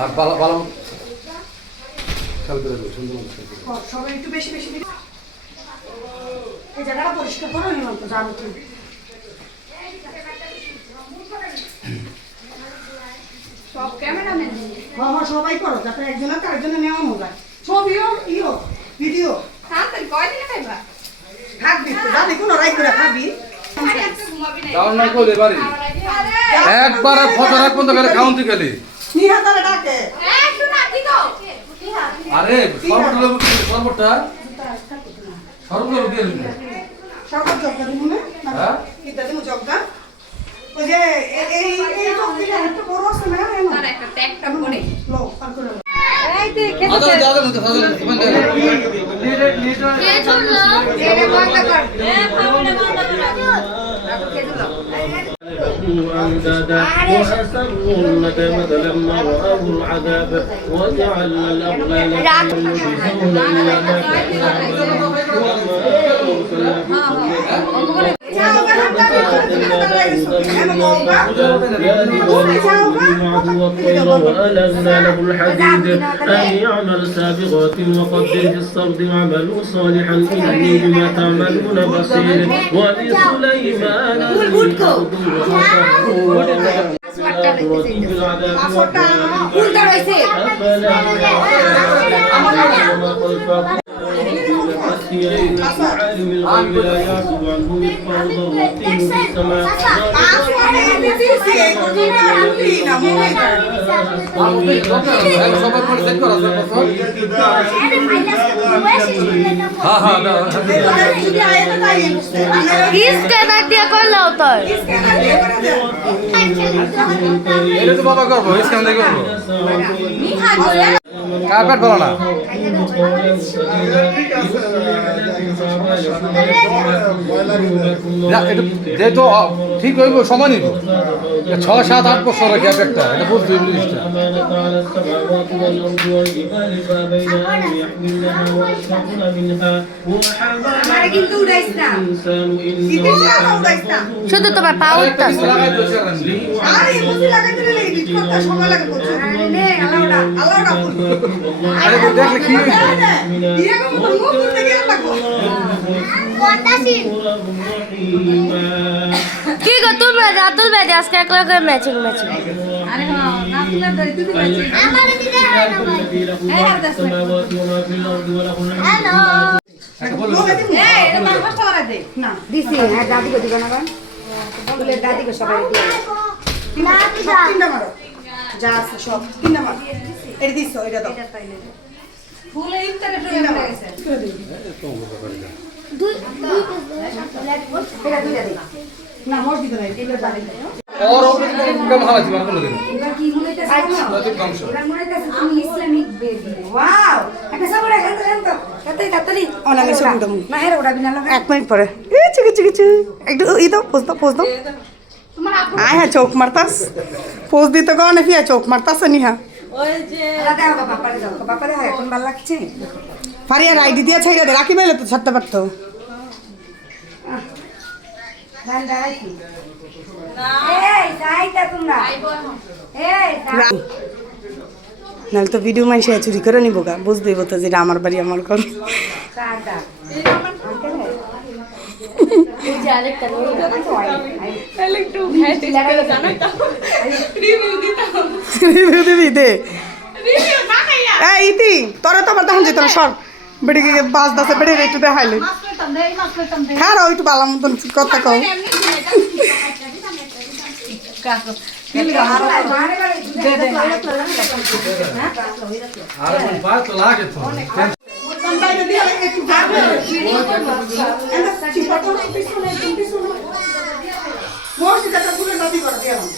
আর বালা বালা খেয়াল করে দেবো সুন্দর সবাই একটু বেশি বেশি এই জায়গাটা পরিষ্কার করো নিয়ম তো জানো তুমি সব ক্যামেরাম্যান হ্যাঁ সবাই করো যাতে একজনের আরেকজনের নেওয়া যায় ছবিও ভিডিও তাড়াতাড়ি কয়দিনে খাইবা থাকবি তো যাবি কোনো রাই করে খাবি যাও না কইলে বাড়ি একবার ফটো রাখ বন্ধ করে খাউন্তি গেলি নিহা তারা ডাকে একটু না কি গো আরে সর্বটা কি সরকার জগদা দিমু না হ্যাঁ কিটা দিমু জগদা ওই যে এই জগদিটা একটু বড় আছে না তার একটা ট্যাগটা করে লো আর করে এই তুই খেতে আদা দাদা মত ফাজল তুমি কে চললো এটা বন্ধ কর খাওয়াটা বন্ধ কর খেতে দাও أندادا وأسروا الندامة لما رأوا العذاب وجعلنا الأغلال وألنا له الحديد أن يعمل سابغات وقدر في الصرد واعملوا صالحا إني بما تعملون بصير ولسليمان উল্টা রইছে عالم الغيب لا يعزب عنه مثقال ذرة في السماء সবাই করে চেক করো হ্যাঁ হ্যাঁ স্ক্যানার দিয়ে করলেও তো এটা তো বাবা করবো স্ক্যান দিয়ে করবো কার্পেট বলো না যেহেতু ঠিক হইব সময় নিব 6-7-8 বছর গ্যাপ একটা এটা বুঝতে জিনিসটা শুধু তোমার পা উঠতে দেখলে কি কি গো তুমি রাতুল বেদে আজকে একলা করে ম্যাচিং ম্যাচিং আরে হ্যাঁ না তুলে ধরে তুই দিবি আমার দিতে হয় না ভাই এই আর 10 মিনিট এই এটা আমার কষ্ট করে দে না দিছি হ্যাঁ দাদি কো দিবা না ভাই তুলে দাদি কো সবাই দিও তিনটা মারো যা আছে সব তিনটা মারো এটা দিছো এটা দাও ফুলে ইফতারে প্রেম হয়ে গেছে না মোর দিতে নাই এটা দাদি और और कम हाल আছে মানে কোনদিন এবার কি মনে হইতাছে অধিকাংশ এবার মনে হইতাছে তুমি ইসলামিক বেবি ওয়াও একটা সাবড়া খান্ত তাড়াতাড়ি অনেক সব দাও না হেরে ওটা বিনা লাগা 1 মিনিট পরে চিকি একটু ই দাও পোজ দাও তোমার আপু আয় হ্যাঁ চোখ মারতাস পোজ দিতে গো না ফিয়া চোখ মারতাস নিহা ওই যে আলাদা হবে বাপারে দাও বাপারে হয় এখন ভালো লাগছে ফারিয়া আইডি দিয়া ছাইরা দে রাখি বাইলে তো ছাড়তে পারতো ধান দাঁড়াই কি এই যাইতা তোমরা এই নাহলে তো ভিডিও মাইসে চুরি করে নিব গা বুঝতেই বলতো যে এটা আমার বাড়ি আমার ঘর দাদা এই যে আরেকটা রিভিউ দিবি দে এই ইতি তোরা তো আবার তখন যেত না সর বেড়ে বাস দাসে বেড়ে একটু দেখাইলে হ্যাঁ রা একটু বালা মতন কথা কও আর বাত তো লাগে তো মোর সিটা ফুলের দাবি করে দিলাম